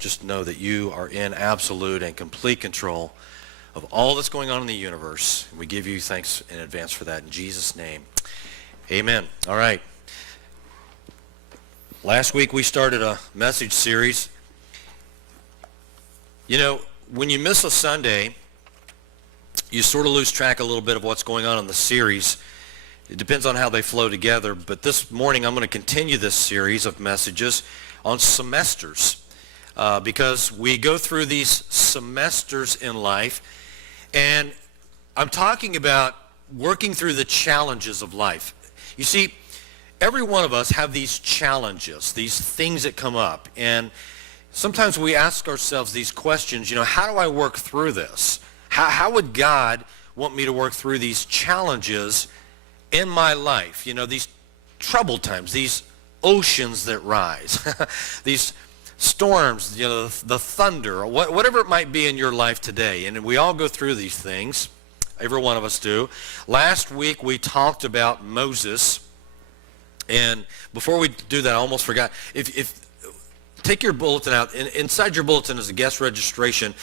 just know that you are in absolute and complete control of all that's going on in the universe. We give you thanks in advance for that in Jesus' name. Amen. All right. Last week we started a message series. You know, when you miss a Sunday, you sort of lose track a little bit of what's going on in the series. It depends on how they flow together. But this morning I'm going to continue this series of messages on semesters because we go through these semesters in life. And I'm talking about working through the challenges of life. You see, every one of us have these challenges, these things that come up. And sometimes we ask ourselves these questions, how do I work through this? How would God want me to work through these challenges in my life? These troubled times, these oceans that rise, these storms, the thunder, whatever it might be in your life today. And we all go through these things. Every one of us do. Last week we talked about Moses. And before we do that, I almost forgot. If take your bulletin out. Inside your bulletin is a guest registration.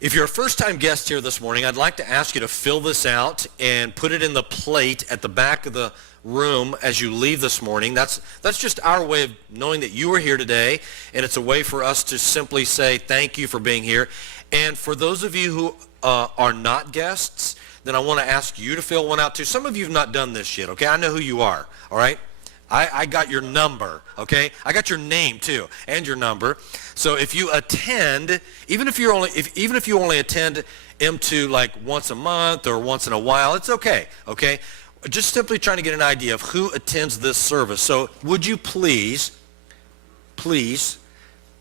If you're a first-time guest here this morning, I'd like to ask you to fill this out and put it in the plate at the back of the room as you leave this morning. That's just our way of knowing that you are here today, and it's a way for us to simply say thank you for being here. And for those of you who are not guests, then I want to ask you to fill one out too. Some of you have not done this yet, okay? I know who you are, all right? I got your number, okay? I got your name too, and your number. So if you attend, even if you only attend M2 like once a month or once in a while, it's okay, okay? Just simply trying to get an idea of who attends this service. So would you please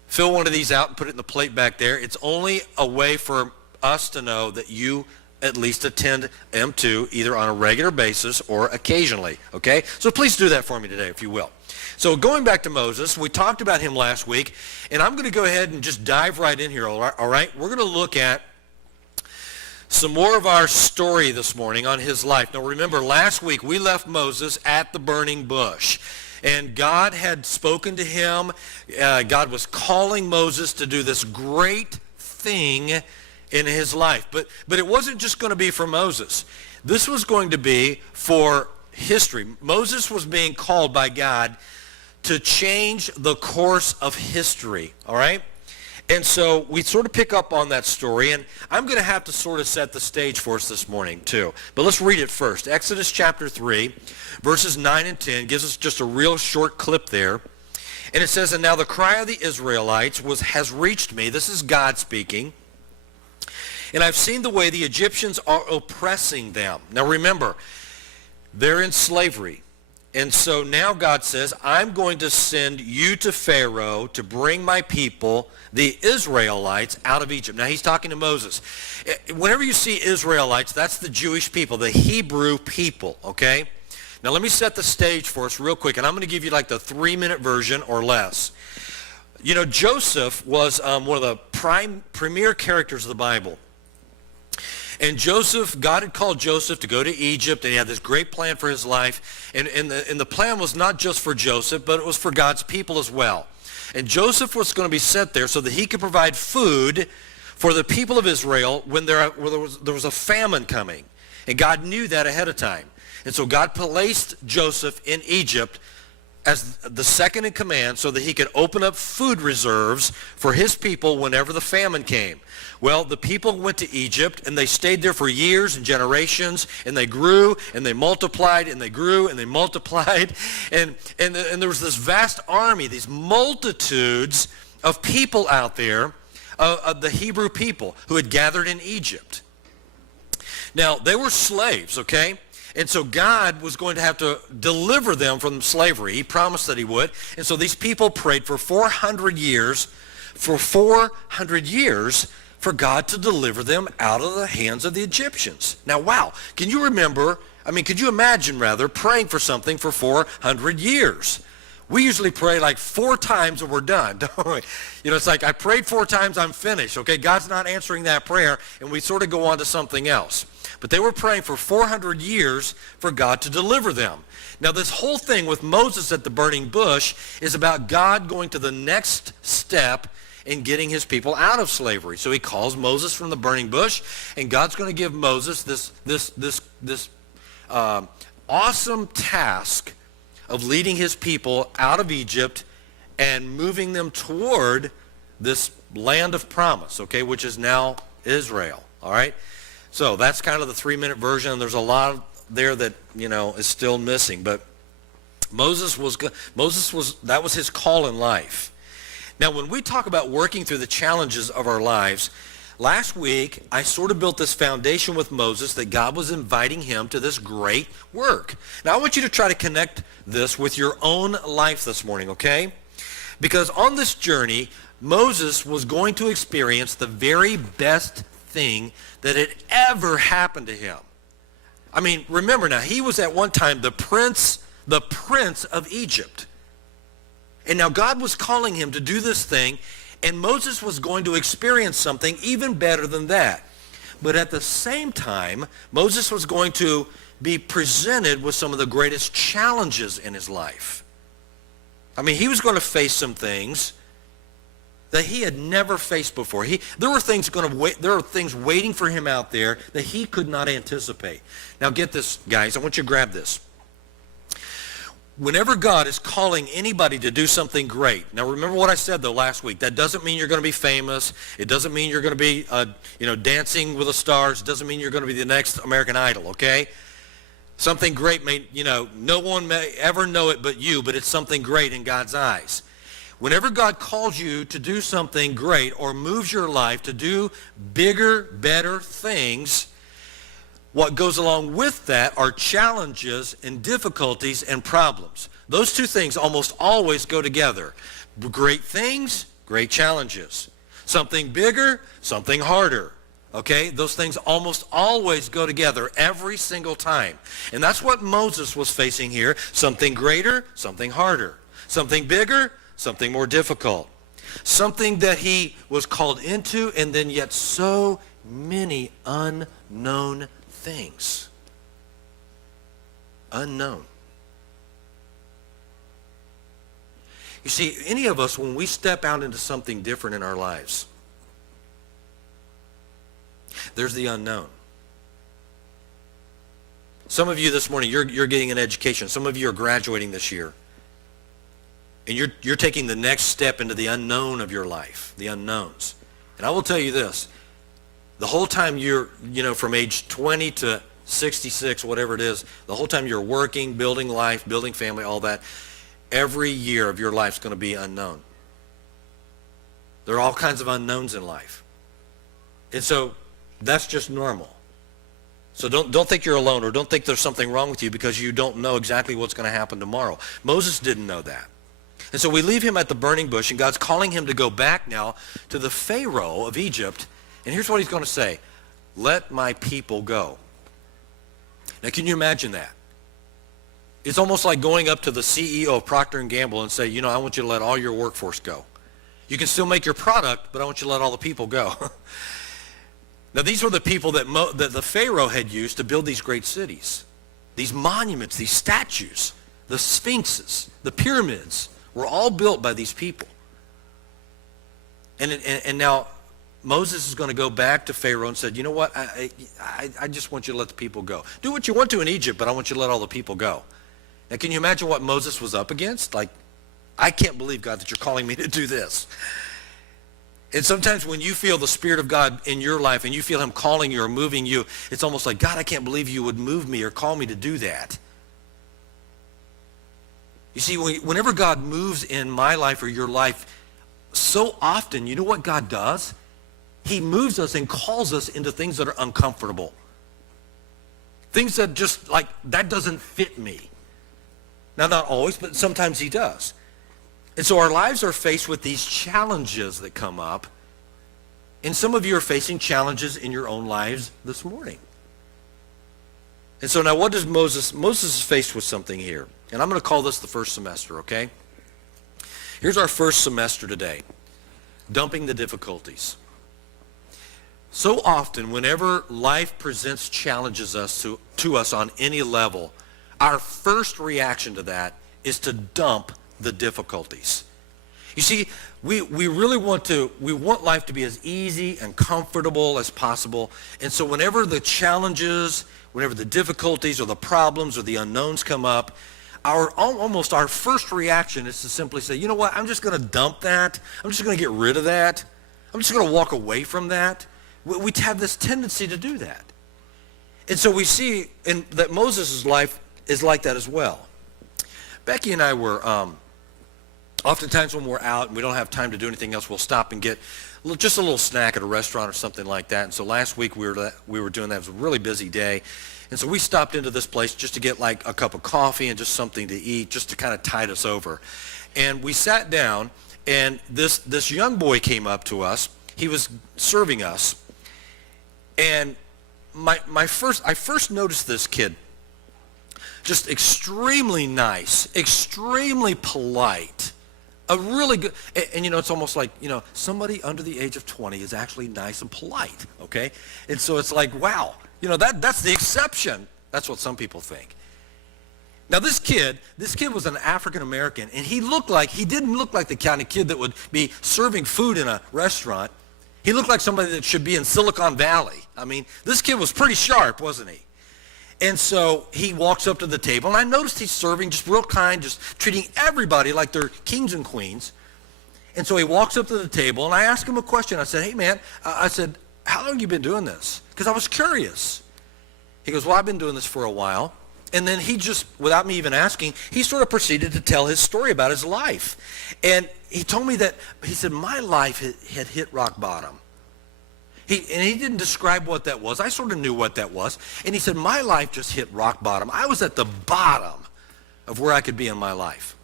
fill one of these out and put it in the plate back there. It's only a way for us to know that you at least attend M2 either on a regular basis or occasionally, okay? So please do that for me today, if you will. So going back to Moses, we talked about him last week, and I'm going to go ahead and just dive right in here, all right? We're going to look at some more of our story this morning on his life. Now remember, last week we left Moses at the burning bush, and God had spoken to him. God was calling Moses to do this great thing in his life. But it wasn't just going to be for Moses. This was going to be for history. Moses was being called by God to change the course of history, all right? And so we sort of pick up on that story, and I'm going to have to sort of set the stage for us this morning too. But let's read it first. Exodus chapter 3, verses 9 and 10 gives us just a real short clip there. And it says, "And now the cry of the Israelites has reached me." This is God speaking. "And I've seen the way the Egyptians are oppressing them." Now remember, they're in slavery. And so now God says, I'm going to send you to Pharaoh to bring my people, the Israelites, out of Egypt. Now he's talking to Moses. Whenever you see Israelites, that's the Jewish people, the Hebrew people, okay? Now let me set the stage for us real quick, and I'm going to give you like the 3-minute version or less. Joseph was one of the premier characters of the Bible. And Joseph, God had called Joseph to go to Egypt, and he had this great plan for his life. And the plan was not just for Joseph, but it was for God's people as well. And Joseph was going to be sent there so that he could provide food for the people of Israel when there was a famine coming. And God knew that ahead of time. And so God placed Joseph in Egypt as the second in command so that he could open up food reserves for his people whenever the famine came. Well, the people went to Egypt, and they stayed there for years and generations, and they grew, and they multiplied, and they grew, and they multiplied. And there was this vast army, these multitudes of people out there, of the Hebrew people who had gathered in Egypt. Now, they were slaves, okay? And so God was going to have to deliver them from slavery. He promised that he would. And so these people prayed for 400 years, for God to deliver them out of the hands of the Egyptians. Now, wow, could you imagine praying for something for 400 years? We usually pray like 4 times and we're done, don't we? It's like I prayed 4 times, I'm finished, okay? God's not answering that prayer, and we sort of go on to something else. But they were praying for 400 years for God to deliver them. Now, this whole thing with Moses at the burning bush is about God going to the next step in getting his people out of slavery. So he calls Moses from the burning bush, and God's going to give Moses this awesome task of leading his people out of Egypt and moving them toward this land of promise, okay, which is now Israel, all right? So that's kind of the 3-minute version, and there's a lot there that, is still missing. But that was his call in life. Now, when we talk about working through the challenges of our lives, last week I sort of built this foundation with Moses that God was inviting him to this great work. Now, I want you to try to connect this with your own life this morning, okay? Because on this journey, Moses was going to experience the very best thing that had ever happened to him. I mean, remember now, he was at one time the prince of Egypt. And now God was calling him to do this thing, and Moses was going to experience something even better than that. But at the same time, Moses was going to be presented with some of the greatest challenges in his life. I mean, he was going to face some things that he had never faced before. There were things waiting for him out there that he could not anticipate. Now get this, guys. I want you to grab this. Whenever God is calling anybody to do something great, now remember what I said though last week. That doesn't mean you're going to be famous. It doesn't mean you're going to be, dancing with the stars. It doesn't mean you're going to be the next American Idol. Okay. Something great may, no one may ever know it but you, but it's something great in God's eyes. Whenever God calls you to do something great or moves your life to do bigger, better things, what goes along with that are challenges and difficulties and problems. Those two things almost always go together. Great things, great challenges. Something bigger, something harder. Okay? Those things almost always go together every single time. And that's what Moses was facing here. Something greater, something harder. Something bigger, something more difficult. Something that he was called into, and then yet so many unknown things. Unknown. You see, any of us, when we step out into something different in our lives, there's the unknown. Some of you this morning, you're getting an education. Some of you are graduating this year. And you're taking the next step into the unknown of your life, the unknowns. And I will tell you this, the whole time you're, from age 20 to 66, whatever it is, the whole time you're working, building life, building family, all that, every year of your life is going to be unknown. There are all kinds of unknowns in life. And so that's just normal. So don't think you're alone, or don't think there's something wrong with you because you don't know exactly what's going to happen tomorrow. Moses didn't know that. And so we leave him at the burning bush, and God's calling him to go back now to the Pharaoh of Egypt. And here's what he's going to say: let my people go. Now, can you imagine that? It's almost like going up to the CEO of Procter & Gamble and say, I want you to let all your workforce go. You can still make your product, but I want you to let all the people go. Now, these were the people that the Pharaoh had used to build these great cities. These monuments, these statues, the sphinxes, the pyramids were all built by these people. And now Moses is going to go back to Pharaoh and said, you know what, I just want you to let the people go. Do what you want to in Egypt, but I want you to let all the people go. Now, can you imagine what Moses was up against? Like, I can't believe, God, that you're calling me to do this. And sometimes when you feel the Spirit of God in your life and you feel him calling you or moving you, it's almost like, God, I can't believe you would move me or call me to do that. You see, whenever God moves in my life or your life, so often, you know what God does? He moves us and calls us into things that are uncomfortable. Things that just like, that doesn't fit me. Now, not always, but sometimes he does. And so our lives are faced with these challenges that come up. And some of you are facing challenges in your own lives this morning. And so now what does Moses is faced with something here. And I'm going to call this the first semester, okay? Here's our first semester today. Dumping the difficulties. So often, whenever life presents challenges to us on any level, our first reaction to that is to dump the difficulties. You see, we really want life to be as easy and comfortable as possible. And so whenever the challenges, whenever the difficulties or the problems or the unknowns come up, almost our first reaction is to simply say, you know what, I'm just going to dump that. I'm just going to get rid of that. I'm just going to walk away from that. We have this tendency to do that. And so we see that Moses' life is like that as well. Becky and I were, oftentimes when we're out and we don't have time to do anything else, we'll stop and get just a little snack at a restaurant or something like that. And so last week we were doing that. It was a really busy day. And so we stopped into this place just to get like a cup of coffee and just something to eat, just to kind of tide us over. And we sat down, and this young boy came up to us. He was serving us. And I first noticed this kid, just extremely nice, extremely polite, a really good, and it's almost like, somebody under the age of 20 is actually nice and polite, okay? And so it's like, wow, that's the exception. That's what some people think. Now this kid was an African American, and he didn't look like the kind of kid that would be serving food in a restaurant. He looked like somebody that should be in Silicon Valley. I mean, this kid was pretty sharp, wasn't he? And so he walks up to the table, and I noticed he's serving just real kind, just treating everybody like they're kings and queens. And so he walks up to the table, and I asked him a question. I said, hey, man, I said, how long have you been doing this? Because I was curious. He goes, well, I've been doing this for a while. And then he just, without me even asking, he sort of proceeded to tell his story about his life. And he told me that, he said, my life had hit rock bottom. He didn't describe what that was. I sort of knew what that was. And he said, my life just hit rock bottom. I was at the bottom of where I could be in my life.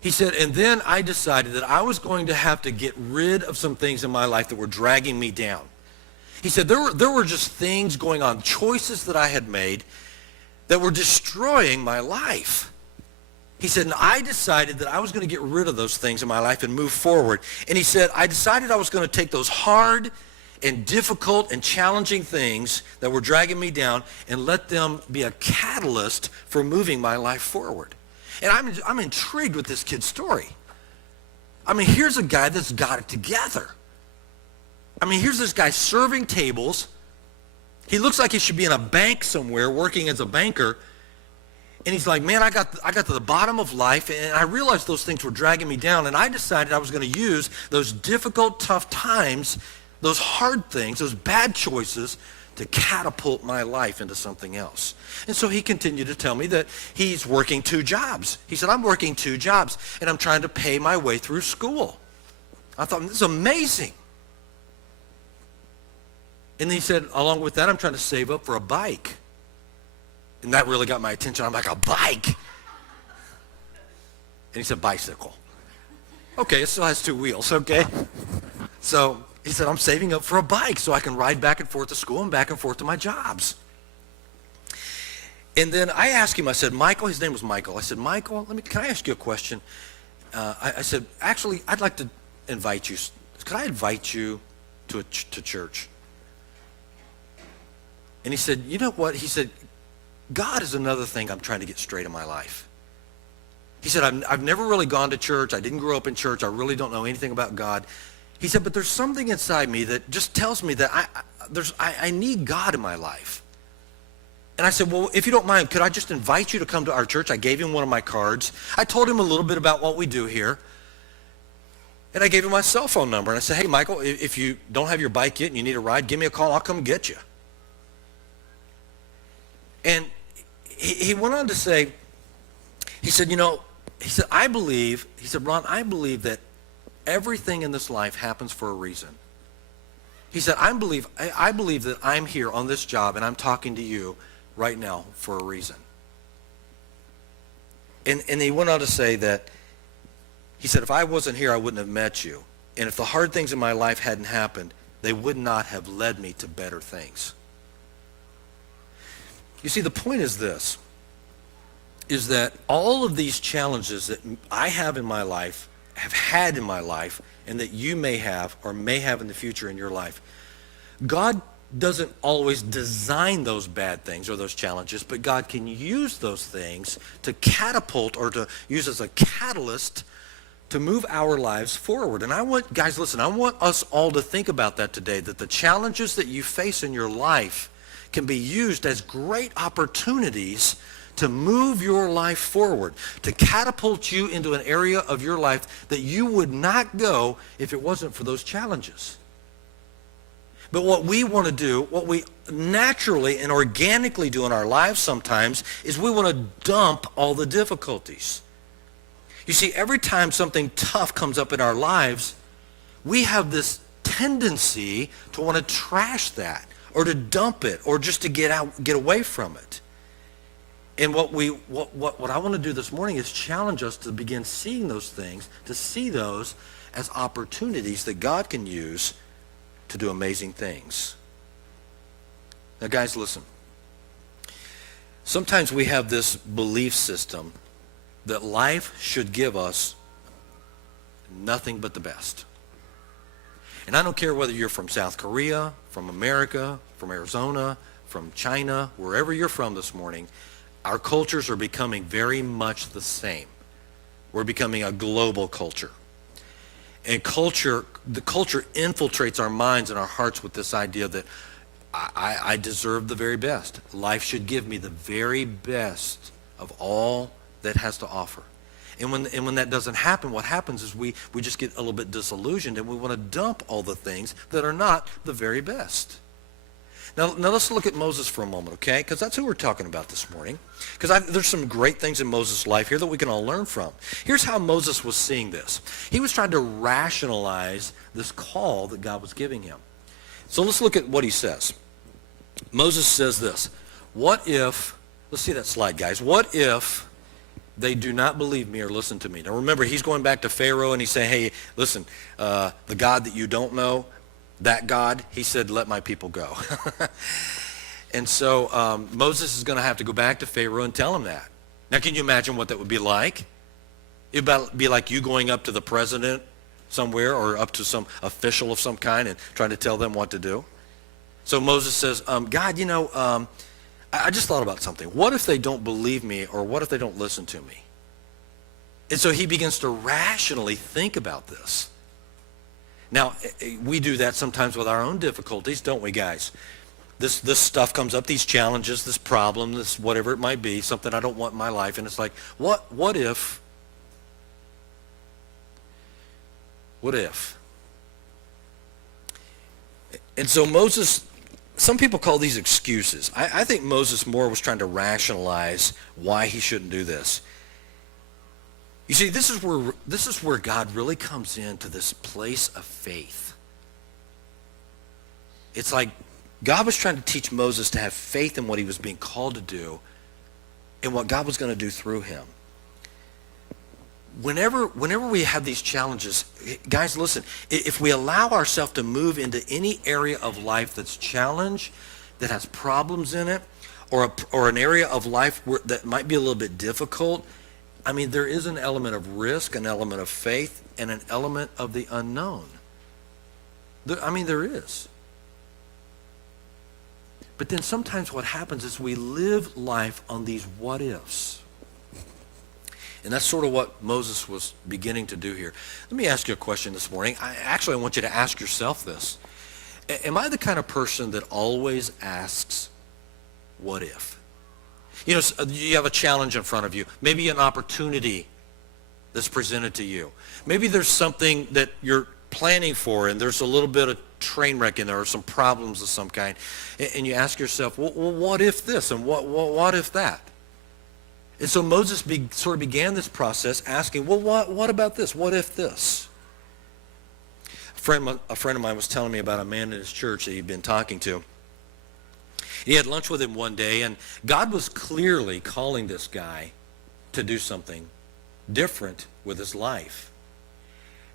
He said, and then I decided that I was going to have to get rid of some things in my life that were dragging me down. He said, there were just things going on, choices that I had made that were destroying my life. He said, and I decided that I was going to get rid of those things in my life and move forward. And he said, I decided I was going to take those hard and difficult and challenging things that were dragging me down and let them be a catalyst for moving my life forward. And I'm intrigued with this kid's story. I mean, here's a guy that's got it together. I mean, here's this guy serving tables. He looks like he should be in a bank somewhere working as a banker. And he's like, man, I got to the bottom of life, and I realized those things were dragging me down, and I decided I was going to use those difficult, tough times, those hard things, those bad choices, to catapult my life into something else. And so he continued to tell me that he's working 2 jobs. He said, I'm working 2 jobs, and I'm trying to pay my way through school. I thought, this is amazing. And he said, along with that, I'm trying to save up for a bike. And that really got my attention. I'm like, a bike? And he said, bicycle. Okay, it still has 2 wheels, okay? So he said, I'm saving up for a bike so I can ride back and forth to school and back and forth to my jobs. And then I asked him, I said, Michael, his name was Michael. I said, Michael, can I ask you a question? I said, actually, I'd like to invite you. Could I invite you to church? And he said, you know what? He said, God is another thing I'm trying to get straight in my life. He said, I've never really gone to church. I didn't grow up in church. I really don't know anything about God. He said, but there's something inside me that just tells me that I need God in my life. And I said, well, if you don't mind, could I just invite you to come to our church? I gave him one of my cards. I told him a little bit about what we do here. And I gave him my cell phone number. And I said, hey, Michael, if you don't have your bike yet and you need a ride, give me a call. I'll come get you. And he went on to say, he said, Ron, I believe that everything in this life happens for a reason. He said, I believe that I'm here on this job and I'm talking to you right now for a reason. And he went on to say that, he said, if I wasn't here, I wouldn't have met you. And if the hard things in my life hadn't happened, they would not have led me to better things. You see, the point is this, is that all of these challenges that I have in my life, have had in my life, and that you may have or may have in the future in your life, God doesn't always design those bad things or those challenges, but God can use those things to catapult or to use as a catalyst to move our lives forward. And I want, guys, listen, I want us all to think about that today, that the challenges that you face in your life can be used as great opportunities to move your life forward, to catapult you into an area of your life that you would not go if it wasn't for those challenges. But what we want to do, what we naturally and organically do in our lives sometimes, is we want to dump all the difficulties. You see, every time something tough comes up in our lives, we have this tendency to want to trash that or to dump it or just to get away from it. And what I want to do this morning is challenge us to begin seeing those things, to see those as opportunities that God can use to do amazing things. Now, guys, listen. Sometimes we have this belief system that life should give us nothing but the best. And I don't care whether you're from South Korea, from America, from Arizona, from China, wherever you're from this morning, our cultures are becoming very much the same. We're becoming a global culture. And the culture infiltrates our minds and our hearts with this idea that I deserve the very best. Life should give me the very best of all that has to offer. And when that doesn't happen, what happens is we just get a little bit disillusioned and we want to dump all the things that are not the very best. Now let's look at Moses for a moment, okay? Because that's who we're talking about this morning. Because there's some great things in Moses' life here that we can all learn from. Here's how Moses was seeing this. He was trying to rationalize this call that God was giving him. So let's look at what he says. Moses says this. What if, let's see that slide, guys. What if they do not believe me or listen to me? Now remember, he's going back to Pharaoh and he's saying, hey, listen, the God that you don't know, that God, he said, let my people go. And so Moses is going to have to go back to Pharaoh and tell him that. Now, can you imagine what that would be like? It would be like you going up to the president somewhere or up to some official of some kind and trying to tell them what to do. So Moses says, God, I just thought about something. What if they don't believe me, or what if they don't listen to me? And so he begins to rationally think about this. Now, we do that sometimes with our own difficulties, don't we, guys? This stuff comes up, these challenges, this problem, this whatever it might be, something I don't want in my life, and it's like, what if? What if? And so Moses, some people call these excuses. I think Moses more was trying to rationalize why he shouldn't do this. You see, this is where God really comes into this place of faith. It's like God was trying to teach Moses to have faith in what he was being called to do and what God was going to do through him. Whenever we have these challenges, guys, listen, if we allow ourselves to move into any area of life that's challenged, that has problems in it, or an area of life that might be a little bit difficult, I mean, there is an element of risk, an element of faith, and an element of the unknown. There is. But then sometimes what happens is we live life on these what-ifs. And that's sort of what Moses was beginning to do here. Let me ask you a question this morning. I want you to ask yourself this. Am I the kind of person that always asks, what if? You have a challenge in front of you. Maybe an opportunity that's presented to you. Maybe there's something that you're planning for and there's a little bit of train wreck in there or some problems of some kind. And you ask yourself, well, what if this and what if that? And so Moses sort of began this process asking, well, what about this? What if this? A friend of mine was telling me about a man in his church that he'd been talking to. He had lunch with him one day, and God was clearly calling this guy to do something different with his life.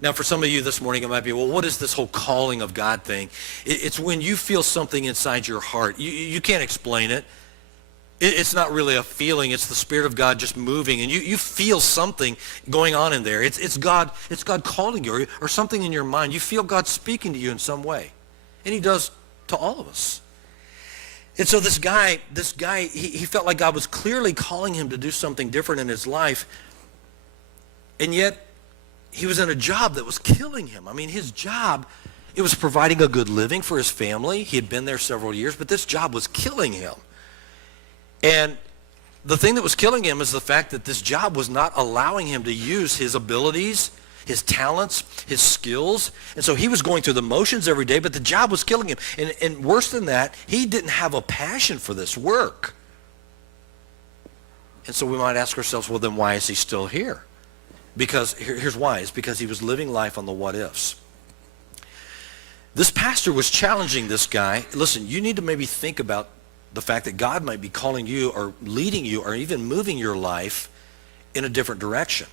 Now, for some of you this morning, it might be, well, what is this whole calling of God thing? It's when you feel something inside your heart. You can't explain it. It's not really a feeling. It's the Spirit of God just moving, and you feel something going on in there. It's God calling you, or something in your mind. You feel God speaking to you in some way, and he does to all of us. And so this guy, he felt like God was clearly calling him to do something different in his life, and yet he was in a job that was killing him. I mean, his job, it was providing a good living for his family. He had been there several years, but this job was killing him. And the thing that was killing him is the fact that this job was not allowing him to use his abilities, his talents, his skills. And so he was going through the motions every day, but the job was killing him. And worse than that, he didn't have a passion for this work. And so we might ask ourselves, well, then why is he still here? Because here's why. It's because he was living life on the what-ifs. This pastor was challenging this guy. Listen, you need to maybe think about the fact that God might be calling you or leading you or even moving your life in a different direction.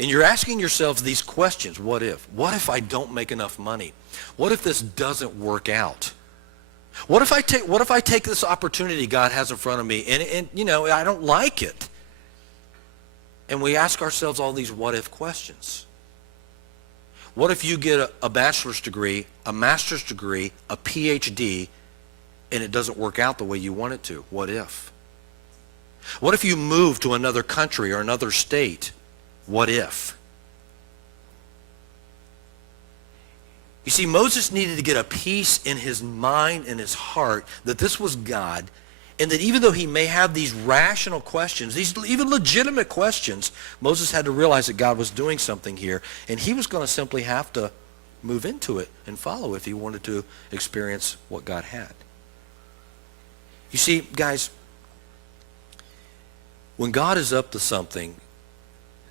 And you're asking yourselves these questions. What if? What if I don't make enough money? What if this doesn't work out? What if I take this opportunity God has in front of me and you know, I don't like it? And we ask ourselves all these what if questions. What if you get a bachelor's degree, a master's degree, a PhD, and it doesn't work out the way you want it to? What if? What if you move to another country or another state? What if? You see, Moses needed to get a peace in his mind and his heart that this was God, and that even though he may have these rational questions, these even legitimate questions, Moses had to realize that God was doing something here, and he was going to simply have to move into it and follow if he wanted to experience what God had. You see, guys, when God is up to something,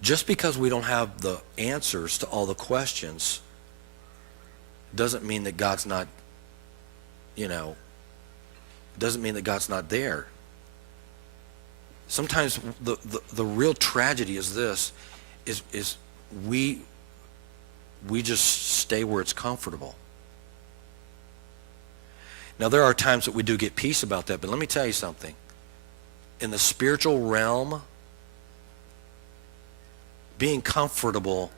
just because we don't have the answers to all the questions doesn't mean that God's not, doesn't mean that God's not there. Sometimes the real tragedy is this, is we just stay where it's comfortable. Now there are times that we do get peace about that, but let me tell you something. In the spiritual realm, being comfortable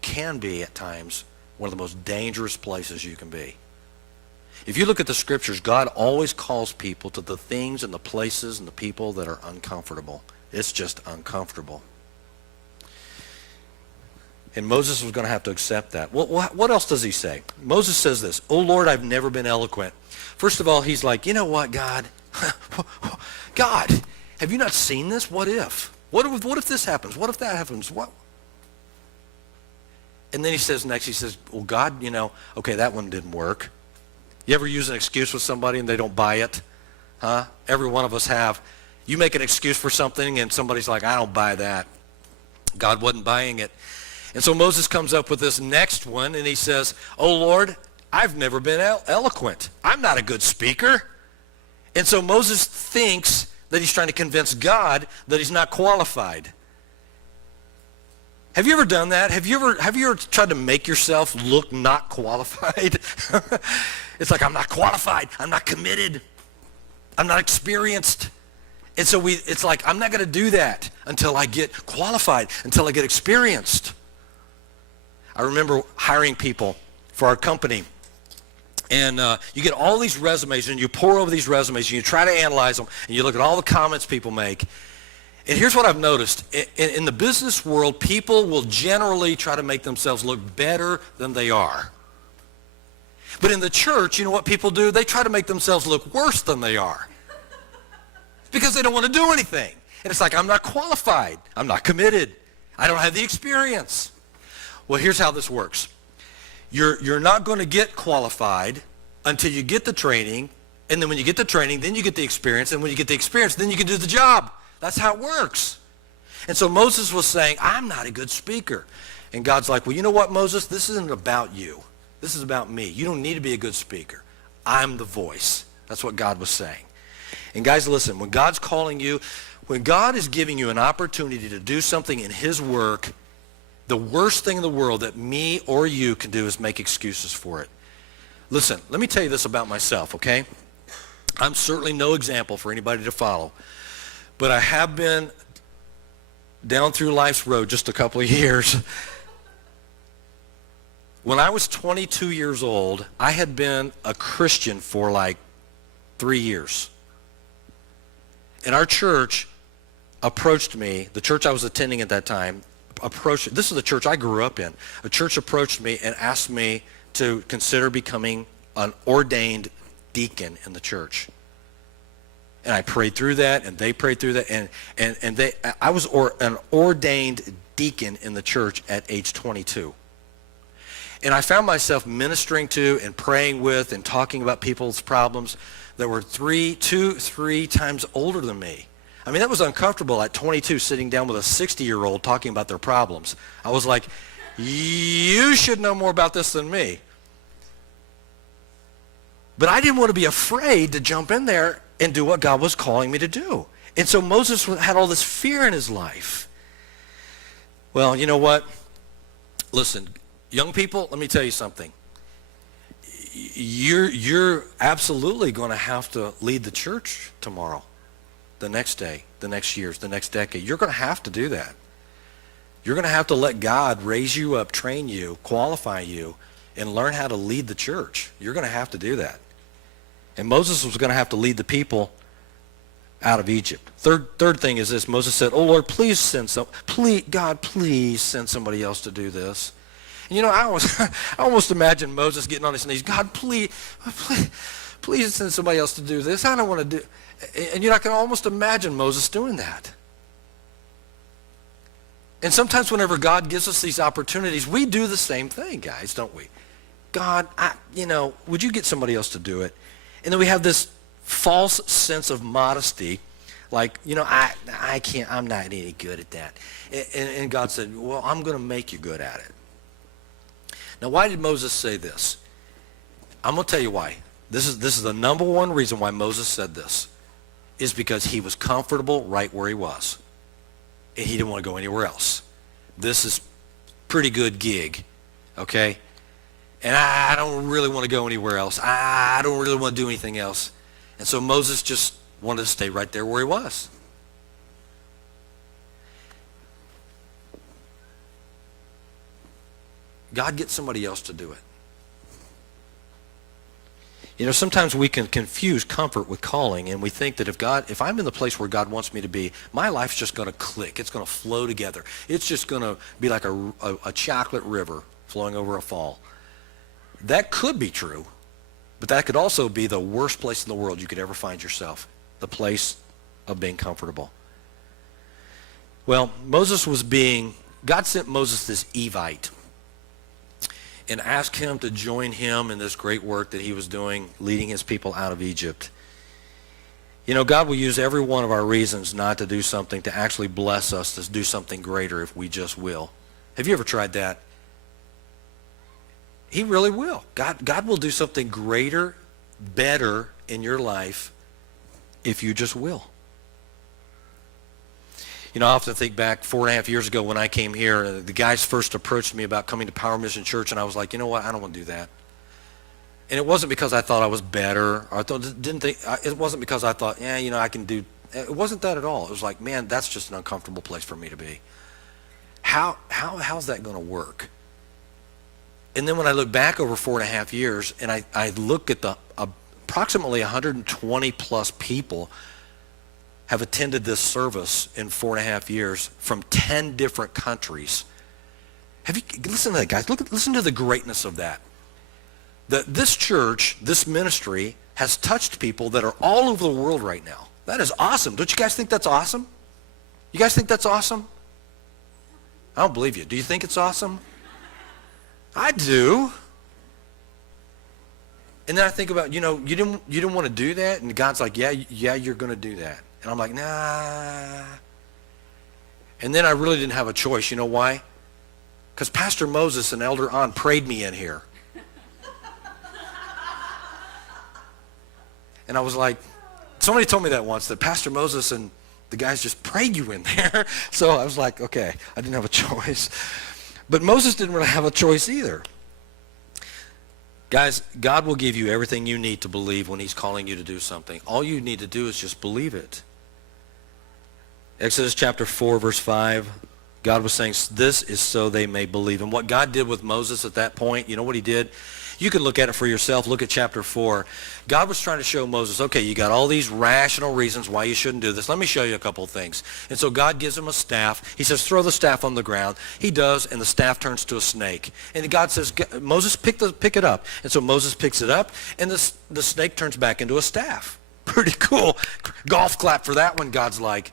can be at times one of the most dangerous places you can be. If you look at the scriptures, God always calls people to the things and the places and the people that are uncomfortable. It's just uncomfortable. And Moses was going to have to accept that. Well, what else does he say? Moses says this, "Oh Lord, I've never been eloquent." First of all, he's like, you know what, God? God, have you not seen this? What if? What if this happens? What if that happens? What? And then he says next, he says, well, God, okay, that one didn't work. You ever use an excuse with somebody and they don't buy it? Huh? Every one of us have. You make an excuse for something and somebody's like, I don't buy that. God wasn't buying it. And so Moses comes up with this next one and he says, oh Lord, I've never been eloquent. I'm not a good speaker. And so Moses thinks that he's trying to convince God that he's not qualified. Have you ever done that? Have you ever tried to make yourself look not qualified? It's like, I'm not qualified. I'm not committed. I'm not experienced. And so it's like, I'm not going to do that until I get qualified, until I get experienced. I remember hiring people for our company. And you get all these resumes, and you pour over these resumes, and you try to analyze them, and you look at all the comments people make. And here's what I've noticed. In the business world, people will generally try to make themselves look better than they are. But in the church, you know what people do? They try to make themselves look worse than they are. Because they don't want to do anything. And it's like, I'm not qualified. I'm not committed. I don't have the experience. Well, here's how this works. You're not going to get qualified until you get the training, and then when you get the training, then you get the experience, and when you get the experience, then you can do the job. That's how it works. And so Moses was saying, I'm not a good speaker. And God's like, well, you know what, Moses? This isn't about you. This is about me. You don't need to be a good speaker. I'm the voice. That's what God was saying. And guys, listen, when God's calling you, when God is giving you an opportunity to do something in his work, the worst thing in the world that me or you can do is make excuses for it. Listen, let me tell you this about myself, okay? I'm certainly no example for anybody to follow, but I have been down through life's road just a couple of years. When I was 22 years old, I had been a Christian for like 3 years. In our church, approached me, the church I was attending at that time, this is the church I grew up in. A church approached me and asked me to consider becoming an ordained deacon in the church. And I prayed through that, and they prayed through that, I was an ordained deacon in the church at age 22. And I found myself ministering to and praying with and talking about people's problems that were 3 times older than me. I mean, that was uncomfortable at 22, sitting down with a 60-year-old talking about their problems. I was like, you should know more about this than me. But I didn't want to be afraid to jump in there and do what God was calling me to do. And so Moses had all this fear in his life. Well, you know what? Listen, young people, let me tell you something. You're absolutely going to have to lead the church tomorrow, the next day, the next years, the next decade. You're going to have to do that. You're going to have to let God raise you up, train you, qualify you, and learn how to lead the church. You're going to have to do that. And Moses was going to have to lead the people out of Egypt. Third thing is this. Moses said, "Oh Lord, please send God, please send somebody else to do this." And I almost imagine Moses getting on his knees. God, please send somebody else to do this. I don't want to do. And I can almost imagine Moses doing that. And sometimes whenever God gives us these opportunities, we do the same thing, guys, don't we? God, would you get somebody else to do it? And then we have this false sense of modesty, like, I can't, I'm not any good at that. And God said, well, I'm going to make you good at it. Now, why did Moses say this? I'm going to tell you why. This is the number one reason why Moses said this, is because he was comfortable right where he was. And he didn't want to go anywhere else. This is pretty good gig, okay? And I don't really want to go anywhere else. I don't really want to do anything else. And so Moses just wanted to stay right there where he was. God gets somebody else to do it. Sometimes we can confuse comfort with calling, and we think that if I'm in the place where God wants me to be, my life's just going to click. It's going to flow together. It's just going to be like a chocolate river flowing over a fall. That could be true, but that could also be the worst place in the world you could ever find yourself, the place of being comfortable. Well, God sent Moses this Evite and asked him to join him in this great work that he was doing, leading his people out of Egypt. God will use every one of our reasons not to do something to actually bless us to do something greater if we just will. Have you ever tried that? He really will. God will do something greater, better in your life if you just will. I often think back 4.5 years ago when I came here, the guys first approached me about coming to Power Mission Church, and I was like, you know what, I don't want to do that. And it wasn't because I thought I was better, or it wasn't because I thought, I can do, it wasn't that at all. It was like, man, that's just an uncomfortable place for me to be. How's that going to work? And then when I look back over 4.5 years, and I look at the approximately 120 plus people have attended this service in 4.5 years from 10 different countries. Listen to that, guys. Listen to the greatness of that. This church, this ministry, has touched people that are all over the world right now. That is awesome. Don't you guys think that's awesome? You guys think that's awesome? I don't believe you. Do you think it's awesome? I do. And then I think about, you didn't want to do that, and God's like, yeah, you're going to do that. And I'm like, nah. And then I really didn't have a choice. You know why? Because Pastor Moses and Elder An prayed me in here. And I was like, somebody told me that once, that Pastor Moses and the guys just prayed you in there. So I was like, okay, I didn't have a choice. But Moses didn't really have a choice either. Guys, God will give you everything you need to believe when he's calling you to do something. All you need to do is just believe it. Exodus chapter 4, verse 5, God was saying, this is so they may believe. And what God did with Moses at that point, you know what he did? You can look at it for yourself. Look at chapter 4. God was trying to show Moses, okay, you got all these rational reasons why you shouldn't do this. Let me show you a couple of things. And so God gives him a staff. He says, throw the staff on the ground. He does, and the staff turns to a snake. And God says, Moses, pick it up. And so Moses picks it up, and the snake turns back into a staff. Pretty cool. Golf clap for that one, God's like.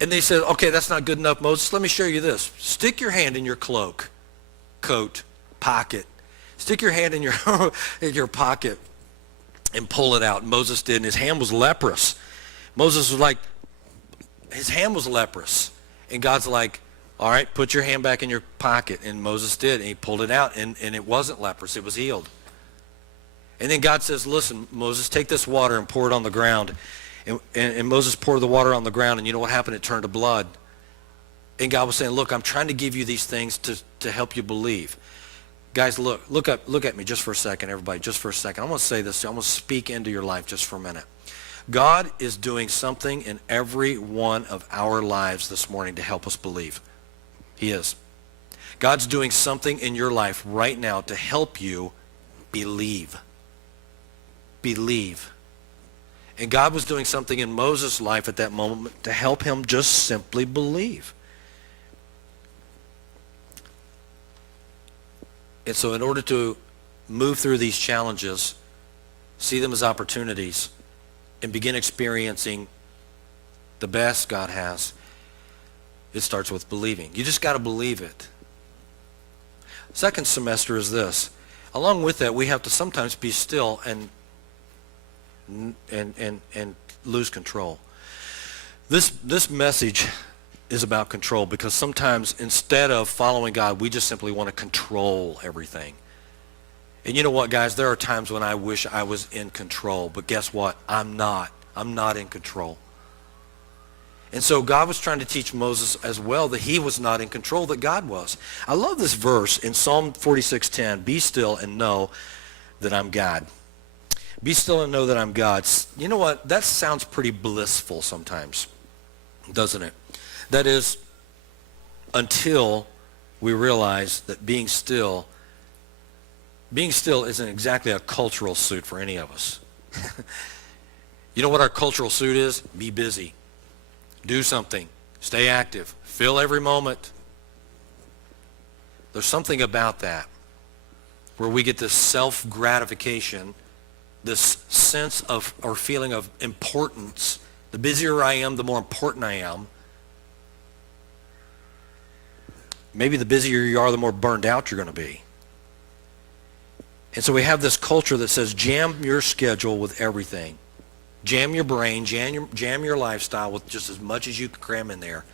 And they said, okay, that's not good enough, Moses. Let me show you this. Stick your hand in your cloak, coat, pocket. Stick your hand in your pocket and pull it out. And Moses did, and his hand was leprous. Moses was like, his hand was leprous. And God's like, all right, put your hand back in your pocket. And Moses did, and he pulled it out, and it wasn't leprous. It was healed. And then God says, listen, Moses, take this water and pour it on the ground. And Moses poured the water on the ground, and you know what happened? It turned to blood. And God was saying, look, I'm trying to give you these things to help you believe. Guys, look at me just for a second, everybody, just for a second. I'm going to say this. I'm going to speak into your life just for a minute. God is doing something in every one of our lives this morning to help us believe. He is. God's doing something in your life right now to help you believe. Believe. And God was doing something in Moses' life at that moment to help him just simply believe. And so in order to move through these challenges, see them as opportunities, and begin experiencing the best God has, it starts with believing. You just got to believe it. Second semester is this. Along with that, we have to sometimes be still and lose control. This message is about control, because sometimes instead of following God, we just simply want to control everything. And you know what, guys? There are times when I wish I was in control, but guess what? I'm not. I'm not in control. And so God was trying to teach Moses as well that he was not in control, that God was. I love this verse in Psalm 46:10, be still and know that I'm God. Be still and know that I'm God. You know what? That sounds pretty blissful sometimes, doesn't it? That is, until we realize that being still isn't exactly a cultural suit for any of us. You know what our cultural suit is? Be busy. Do something. Stay active. Fill every moment. There's something about that where we get this self-gratification, this sense of or feeling of importance. The busier I am, the more important I am. Maybe the busier you are, the more burned out you're going to be. And so we have this culture that says jam your schedule with everything. Jam your brain, jam your lifestyle with just as much as you can cram in there.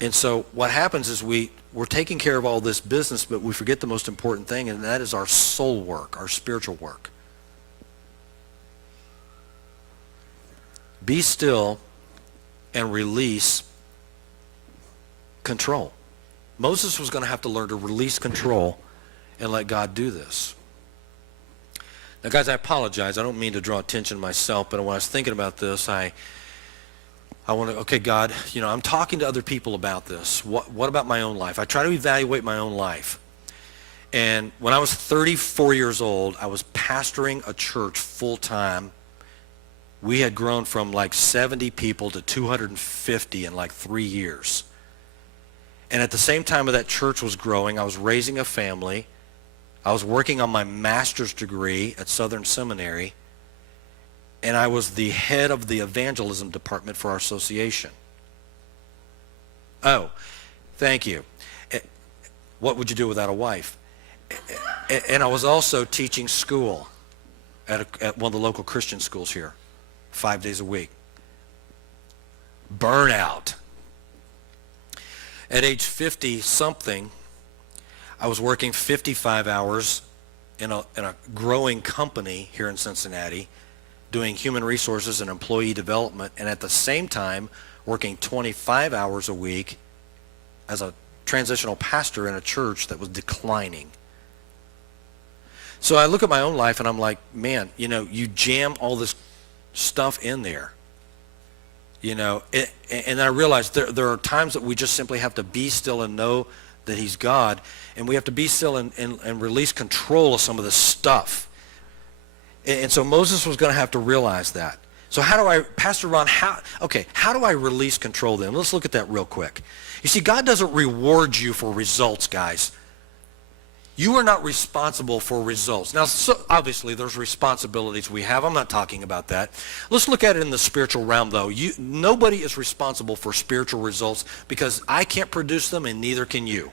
And so what happens is we're taking care of all this business, but we forget the most important thing, and that is our soul work, our spiritual work. Be still and release control. Moses was going to have to learn to release control and let God do this. Now, guys, I apologize. I don't mean to draw attention to myself, but when I was thinking about this, I want to, okay, God, I'm talking to other people about this. What about my own life? I try to evaluate my own life. And when I was 34 years old, I was pastoring a church full-time. We had grown from like 70 people to 250 in like 3 years. And at the same time that church was growing, I was raising a family. I was working on my master's degree at Southern Seminary, and I was the head of the evangelism department for our association. Oh, thank you. What would you do without a wife? And I was also teaching school at one of the local Christian schools here, 5 days a week. Burnout. At age 50-something, I was working 55 hours in a growing company here in Cincinnati, doing human resources and employee development, and at the same time working 25 hours a week as a transitional pastor in a church that was declining. So I look at my own life and I'm like, man, you jam all this stuff in there. And I realize there are times that we just simply have to be still and know that he's God, and we have to be still and release control of some of this stuff. And so Moses was going to have to realize that. So Pastor Ron, how do I release control then? Let's look at that real quick. You see, God doesn't reward you for results, guys. You are not responsible for results. Now, obviously, there's responsibilities we have. I'm not talking about that. Let's look at it in the spiritual realm, though. Nobody is responsible for spiritual results because I can't produce them and neither can you.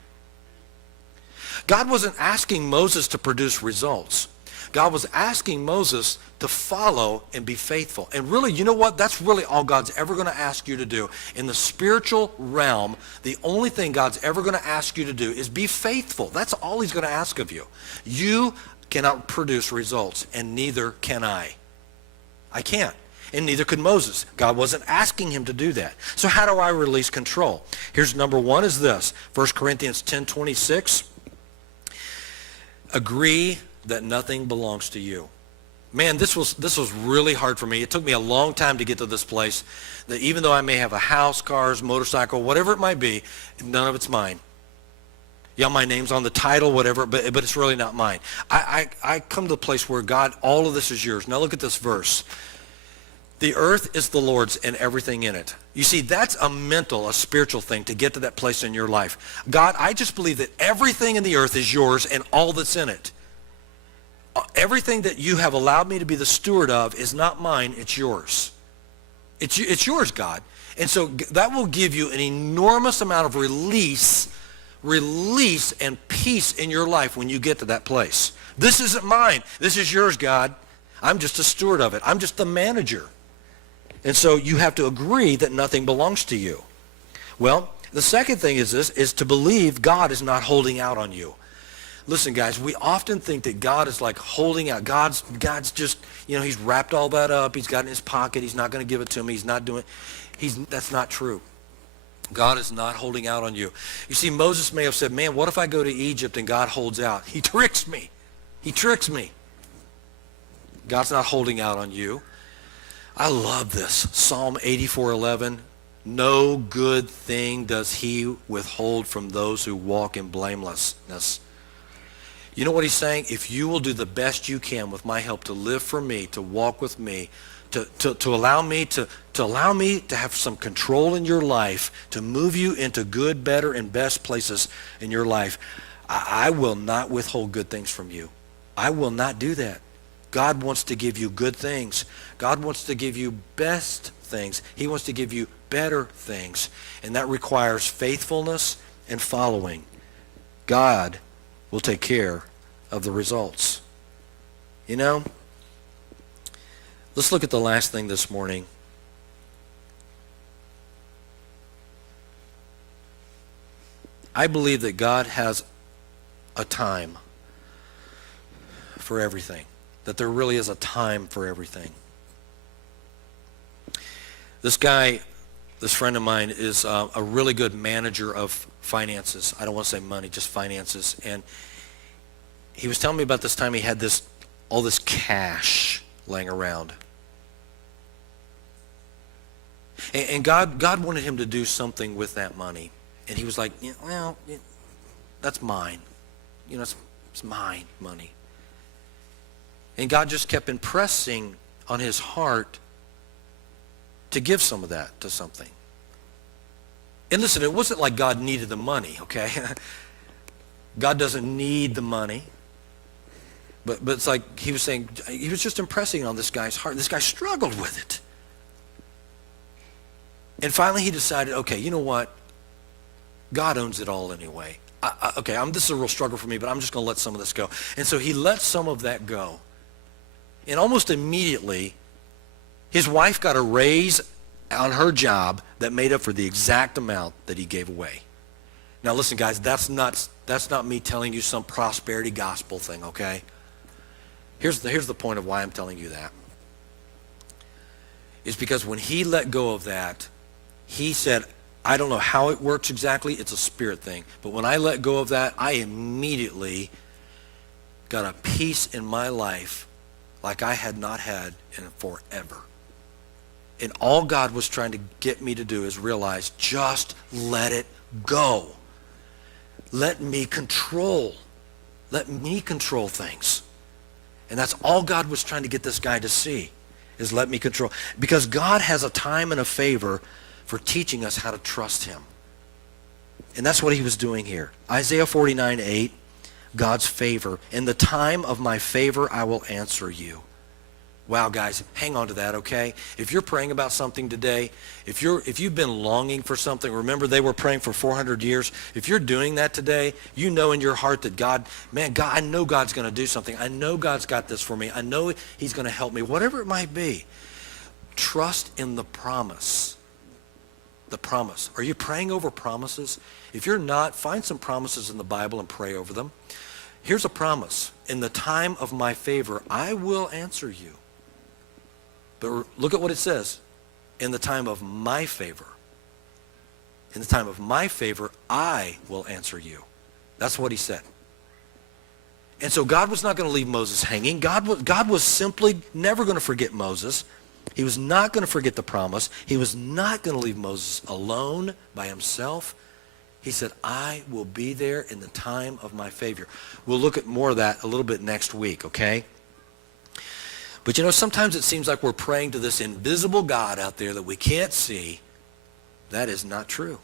God wasn't asking Moses to produce results. God was asking Moses to follow and be faithful. And really, you know what? That's really all God's ever going to ask you to do. In the spiritual realm, the only thing God's ever going to ask you to do is be faithful. That's all he's going to ask of you. You cannot produce results, and neither can I. I can't. And neither could Moses. God wasn't asking him to do that. So how do I release control? Here's number one is this. 1 Corinthians 10:26. Agree that nothing belongs to you. Man, this was really hard for me. It took me a long time to get to this place that even though I may have a house, cars, motorcycle, whatever it might be, none of it's mine. Yeah, my name's on the title, whatever, but it's really not mine. I come to the place where God, all of this is yours. Now look at this verse. The earth is the Lord's and everything in it. You see, that's a spiritual thing to get to that place in your life. God, I just believe that everything in the earth is yours and all that's in it. Everything that you have allowed me to be the steward of is not mine, it's yours. It's yours, God. And so that will give you an enormous amount of release and peace in your life when you get to that place. This isn't mine. This is yours, God. I'm just a steward of it. I'm just the manager. And so you have to agree that nothing belongs to you. Well, the second thing is to believe God is not holding out on you. Listen, guys, we often think that God is like holding out. God's just, he's wrapped all that up. He's got it in his pocket. He's not going to give it to me. He's not doing it. That's not true. God is not holding out on you. You see, Moses may have said, man, what if I go to Egypt and God holds out? He tricks me. He tricks me. God's not holding out on you. I love this. Psalm 84:11. No good thing does he withhold from those who walk in blamelessness. You know what he's saying? If you will do the best you can with my help to live for me, to walk with me, to allow me to have some control in your life, to move you into good, better, and best places in your life, I will not withhold good things from you. I will not do that. God wants to give you good things. God wants to give you best things. He wants to give you better things. And that requires faithfulness and following. God will take care of the results. Let's look at the last thing this morning. I believe that God has a time for everything. That there really is a time for everything. This friend of mine is a really good manager of finances. I don't want to say money, just finances. And he was telling me about this time he had all this cash laying around. And God wanted him to do something with that money. And he was like, that's mine. It's mine money. And God just kept impressing on his heart to give some of that to something. And listen, it wasn't like God needed the money, okay? God doesn't need the money. But it's like he was saying, he was just impressing on this guy's heart. This guy struggled with it. And finally he decided, okay, you know what? God owns it all anyway. This is a real struggle for me, but I'm just going to let some of this go. And so he let some of that go. And almost immediately, his wife got a raise on her job that made up for the exact amount that he gave away. Now listen, guys, that's not me telling you some prosperity gospel thing, okay? Here's the point of why I'm telling you that. It's because when he let go of that, he said, I don't know how it works exactly. It's a spirit thing. But when I let go of that, I immediately got a peace in my life like I had not had in forever. And all God was trying to get me to do is realize, just let it go. Let me control. Let me control things. And that's all God was trying to get this guy to see, is let me control. Because God has a time and a favor for teaching us how to trust him. And that's what he was doing here. Isaiah 49:8, God's favor. In the time of my favor, I will answer you. Wow, guys, hang on to that, okay? If you're praying about something today, if you've been longing for something, remember they were praying for 400 years. If you're doing that today, you know in your heart that God, I know God's going to do something. I know God's got this for me. I know he's going to help me, whatever it might be. Trust in the promise. The promise. Are you praying over promises? If you're not, find some promises in the Bible and pray over them. Here's a promise. In the time of my favor, I will answer you. But look at what it says. In the time of my favor. In the time of my favor, I will answer you. That's what he said. And so God was not going to leave Moses hanging. God was simply never going to forget Moses. He was not going to forget the promise. He was not going to leave Moses alone by himself. He said, I will be there in the time of my favor. We'll look at more of that a little bit next week, okay? But you know, sometimes it seems like we're praying to this invisible God out there that we can't see. That is not true.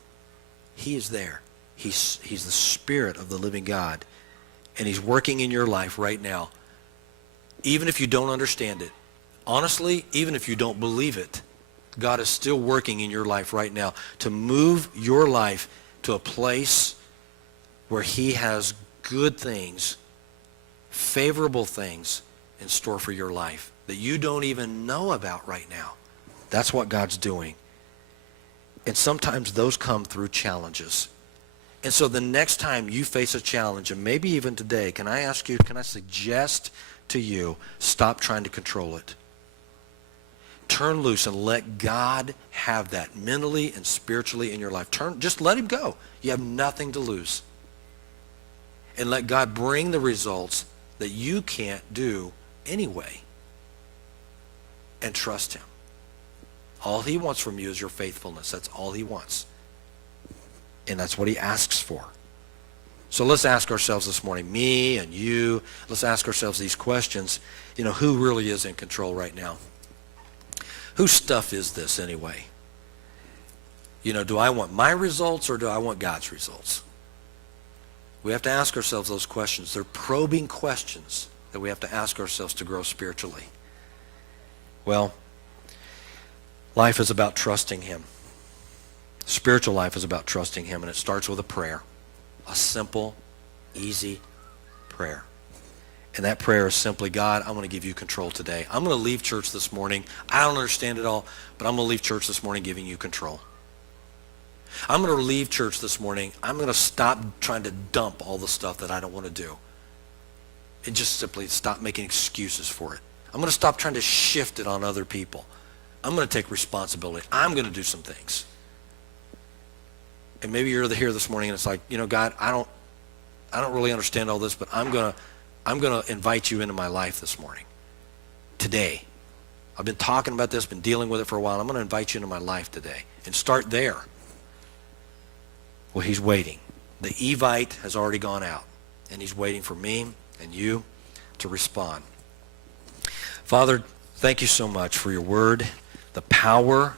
He is there. He's the Spirit of the living God. And he's working in your life right now. Even if you don't understand it. Honestly, even if you don't believe it, God is still working in your life right now to move your life to a place where he has good things, favorable things in store for your life that you don't even know about right now. That's what God's doing. And sometimes those come through challenges. And so the next time you face a challenge, and maybe even today, can I suggest to you, stop trying to control it. Turn loose and let God have that mentally and spiritually in your life. Just let him go. You have nothing to lose. And let God bring the results that you can't do anyway. And trust him. All he wants from you is your faithfulness. That's all he wants. And that's what he asks for. So let's ask ourselves this morning, me and you, let's ask ourselves these questions. You know, who really is in control right now? Whose stuff is this anyway? You know, do I want my results or do I want God's results? We have to ask ourselves those questions. They're probing questions that we have to ask ourselves to grow spiritually. Well, life is about trusting him. Spiritual life is about trusting him, and it starts with a prayer. A simple, easy prayer. And that prayer is simply, God, I'm going to give you control today. I'm going to leave church this morning. I don't understand it all, but I'm going to leave church this morning giving you control. I'm going to leave church this morning. I'm going to stop trying to dump all the stuff that I don't want to do. And just simply stop making excuses for it. I'm going to stop trying to shift it on other people. I'm going to take responsibility. I'm going to do some things. And maybe you're here this morning and it's like, you know, God, I don't really understand all this, but I'm going to invite you into my life this morning. Today. I've been talking about this, been dealing with it for a while. I'm going to invite you into my life today. And start there. Well, he's waiting. The Evite has already gone out. And he's waiting for me and you to respond. Father, thank you so much for your word, the power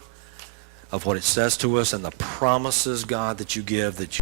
of what it says to us, and the promises, God, that you give, that you